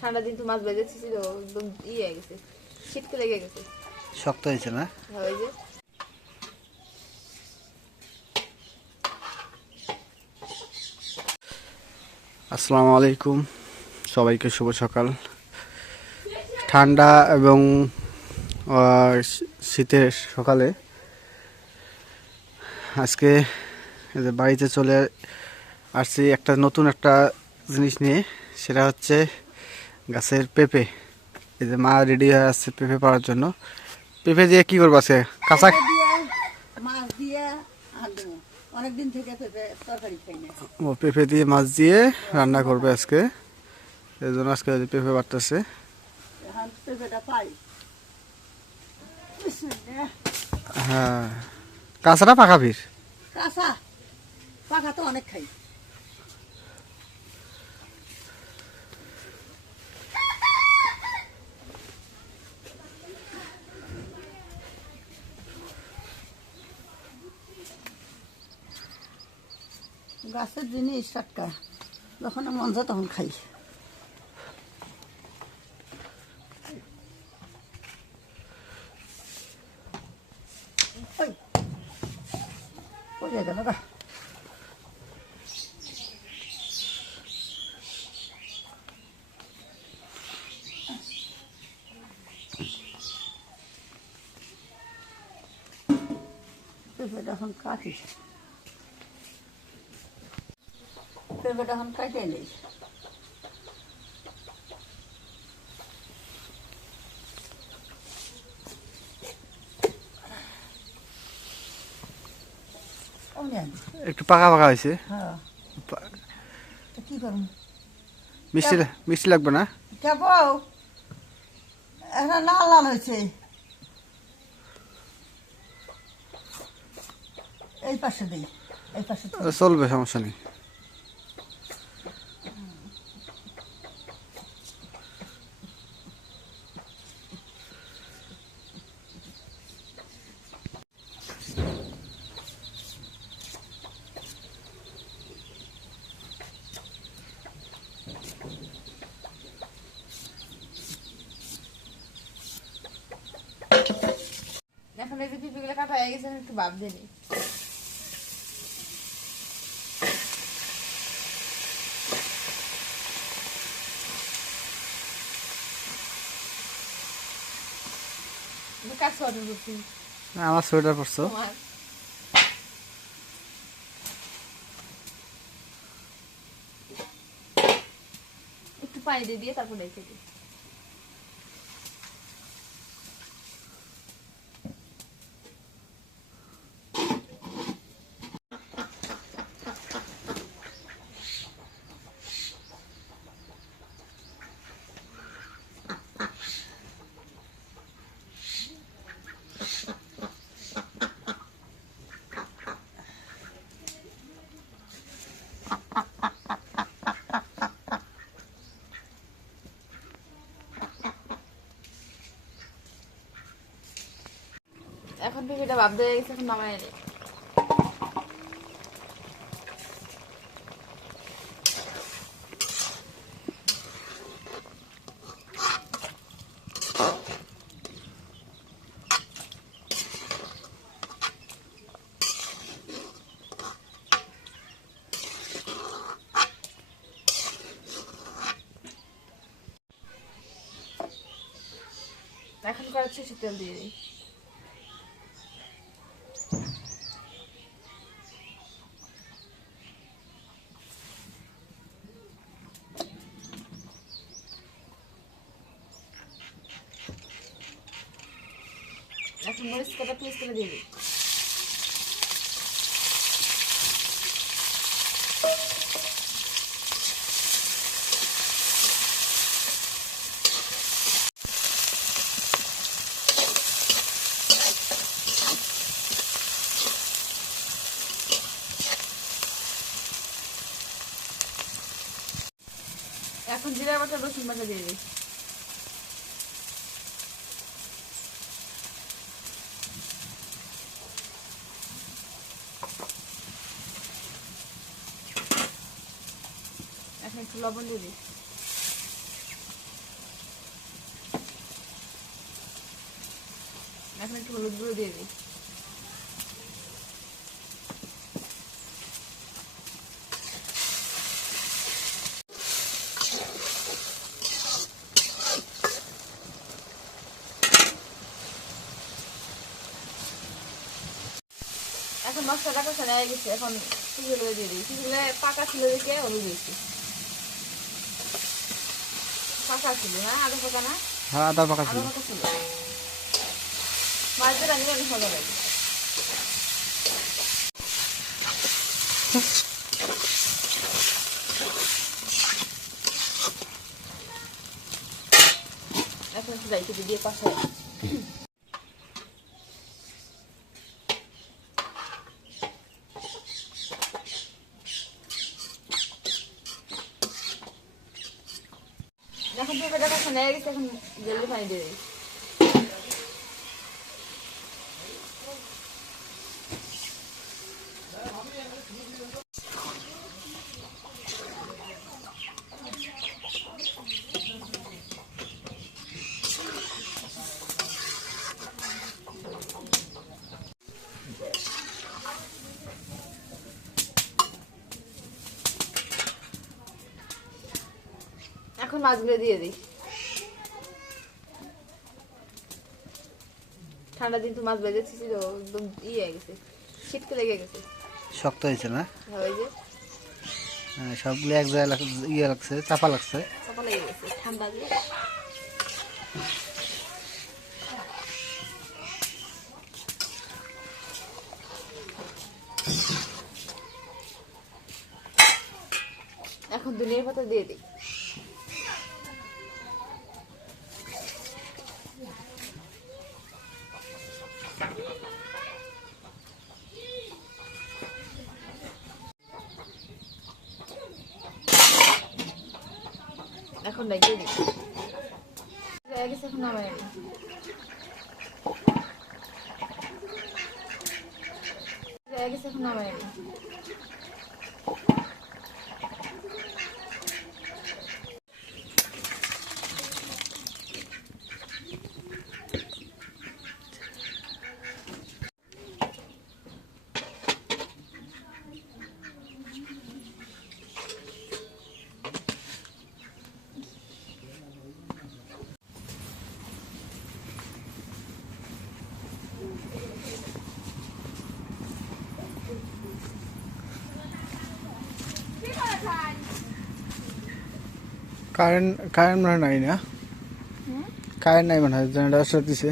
ঠান্ডা দিন তো মাছ ভেজেছি ছিল একদম হয়ে গেছে, শীতকে লেগে গেছে, শক্ত হয়েছে না? ওই যে আসসালামু আলাইকুম, সবাইকে শুভ সকাল। ঠান্ডা এবং শীতের সকালে আজকে এই যে বাড়িতে চলে আসছি একটা নতুন একটা জিনিস নিয়ে, সেটা হচ্ছে গাছের পেঁপে। এই যে মা রেডি হয়ে আসছে পেঁপে পাড়ার জন্য। পেঁপে দিয়ে কি করবো আজকে? কাঁচা মাছ দিয়ে আলু অনেকদিন থেকে পেঁপে তরকারি খাই না। পেঁপে দিয়ে মাছ দিয়ে রান্না করবে আজকে, এই জন্য আজকে পেঁপে বাড়তেছে। এখন পেঁপেটা পাই। বিসমিল্লাহ। হ্যাঁ, কাঁচাটা পাকা ভিড়। কাঁচা পাকা তো অনেক খাই। গাছের জিনিস টাটকা, যখন মন যায় তখন খাই। ওই পড়ে গেল গা। পেঁপেটা এখন কাটি, পেঁপেটা এখন কাটে নেই। একটু পাকা পাকা হয়েছে। হ্যাঁ, তো কি করুন? মিষ্টি মিষ্টি লাগবে না? কেবল এটা লাল লাল হয়েছে। এই পাশে দিই, এই পাশে চলবে, সমস্যা নেই। এখন এই যে পিঁপড়েগুলো কাটা হয়ে গেছে, একটু ভাব দেনি। কাজ করতে করছি আমার সোয়েটার পরছো? তোমার একটু পানি দিয়ে দিয়ে তারপর রেখে দিই। এখন পিঁপড়েটা ভাব দিয়ে গেছে, এখন নামায় নেই। এখন করাচ্ছি তেল দিয়ে দিই। এখন মরিচ কাটা পিস করে দিয়ে দিই। এখন জিরা বাটা রসুন বাটা দিয়ে দিই। এখন একটু লবণ দিয়ে দিই। এখন একটু হলুদ গুঁড়ো দিয়ে দিই। এখন মশলাটা কষানো হয়ে গেছে, এখন চিজগুলো দিয়ে দিই। চিজগুলো পাকা ছিল দেখে হলুদ দিয়েছি। পাকা ছিল না, আদা পাকা না? হ্যাঁ, আদা পাকা ছিল। আদা পাকা ছিল। মাছ দিয়ে রান্না অনেক মজা লাগে। এখন একটু দায়িত্ব দিয়ে কষাই। এখন পেঁপেটা কষানো হয়ে গেছে, এখন জলদি পানি দিয়ে দিই। এখন মাছগুলো দিয়ে দিই। ঠান্ডা দিন তো মাছ ভেজেছি ছিল, একদম হয়ে গেছে, শীতকে লেগে গেছে। শক্ত হয়েছে না? ওই যে সবগুলো এক জায়গায় লাগছে, চাপা লাগছে। চাপা লেগে গেছে ঠান্ডা দিয়ে। এখন ধনিয়ার পাতা দিয়ে দিই। এখন ডাইকে দিই। এখন নামাই নিই। এখন নামাই নিই। কারেন্ট মনে হয় নাই না? কারেন্ট নাই মনে হয়, জেনারেটর দিছে।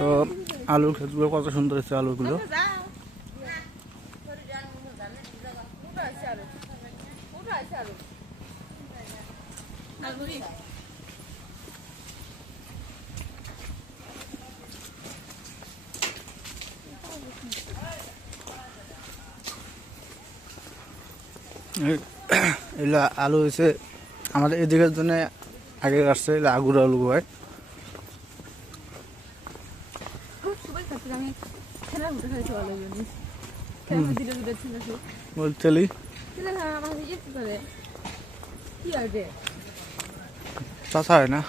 তো আলুর ক্ষেতগুলো কত সুন্দর হচ্ছে, আলুগুলো। এগুলো আলু হয়েছে আমাদের এদিকের জন্য আগে আসছে, আগুর আলু হয়। বলতেলি চাষা হয় না।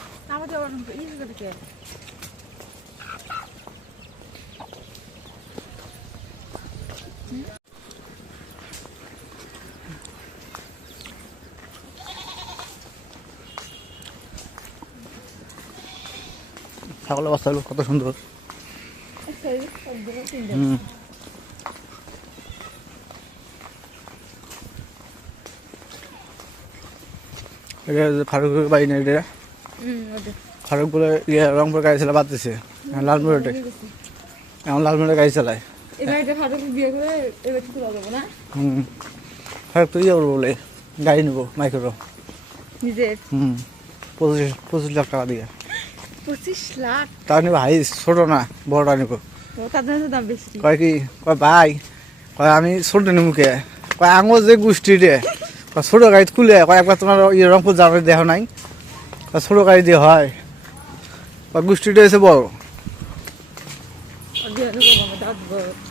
ছাগলের বাচ্চাগুলো কত সুন্দর। ফারুকের বাড়ি না এটা? ফারুক বলে রংপুর গাড়ি চালা বাদ দিছে, লালমোড়ে এখন লালমোড়ে গাড়ি চালায়। ফারুক তো ইয়ে করবো বলে গাড়ি নেবো মাইক্রো। 25 লাখ টাকা দিয়ে। 25 লাখ? তা নিবো হাই, ছোট না বড়টা নিবো। দাম বেশি। কয় কি কয় ভাই, কয় আমি ছোট নেবো কে, কয় আঙুল যে গোষ্ঠী রে, ছোট গাড়ি খুলে কয় একবার তোমার ইয়ে রংপুর যাওয়ার দেহ নাই, ছোট গাড়ি দিয়ে হয়, গোষ্ঠীটা এসে বড়।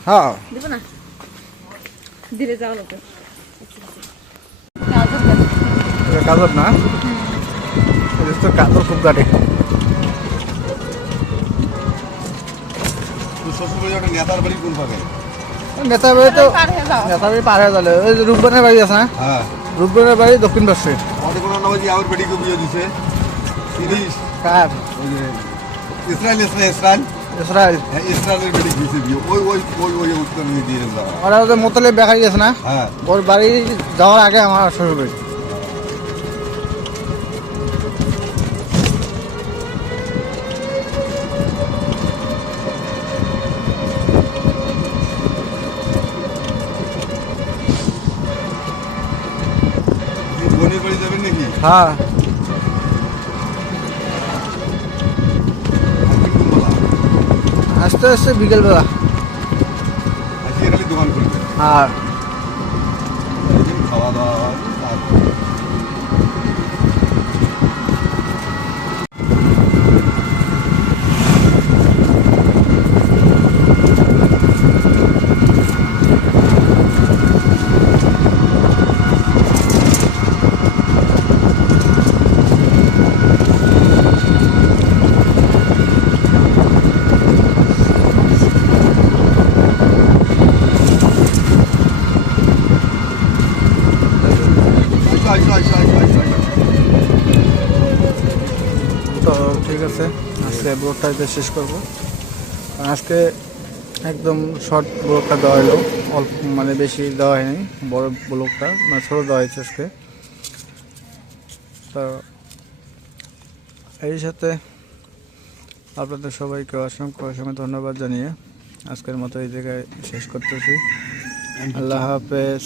হ্যাঁ দিব না দিলে যাও লোকে এটা গাজর না, এটা তো গাজর খুব কাটে। নেতার বাড়ি কোন ভাগে? নেতা বাড়ি তো পার হয়ে যাও নেতা বাড়ি পার হয়ে গেলে ওই যে রূপবানের বাড়ি আছে না, হ্যাঁ রূপবানের বাড়ি দক্ষিণ পাশে। আমাদের কোনো নাম যে আমার বেটিকে বিয়ে দিছে তিরিশ কার ওই যে ইসরায়েল ইসরায়েল ইসরায়েল ইসরায়েল হ্যাঁ ইসরায়েলের বেটি দিয়েছে বিয়ে ওই ওই ওই ওই উত্তর নিয়ে দিয়ে দিলাম। ওরা ওদের মোতালে বেকারি আছে না, হ্যাঁ ওর বাড়ি যাওয়ার আগে আমার শ্বশুর বাড়ি। বোনের বাড়ি যাবেন নাকি? হ্যাঁ আস্তে আস্তে বিকেলবেলা। আজকে খালি দোকান খুলবে, আর খাওয়া দাওয়া হয় তারপর তো ঠিক আছে, আজকে ব্লগটা এতে শেষ করবো। আজকে একদম শর্ট ব্লগটা দেওয়া হলো, অল্প মানে বেশি দেওয়া হয়নি, বড় ব্লগটা মানে ছোটো দেওয়া হয়েছে আজকে। তো এই সাথে আপনাদের সবাইকে অসংখ্য অসংখ্য ধন্যবাদ জানিয়ে আজকের মতো এই জায়গায় শেষ করতেছি। আল্লাহ হাফেজ।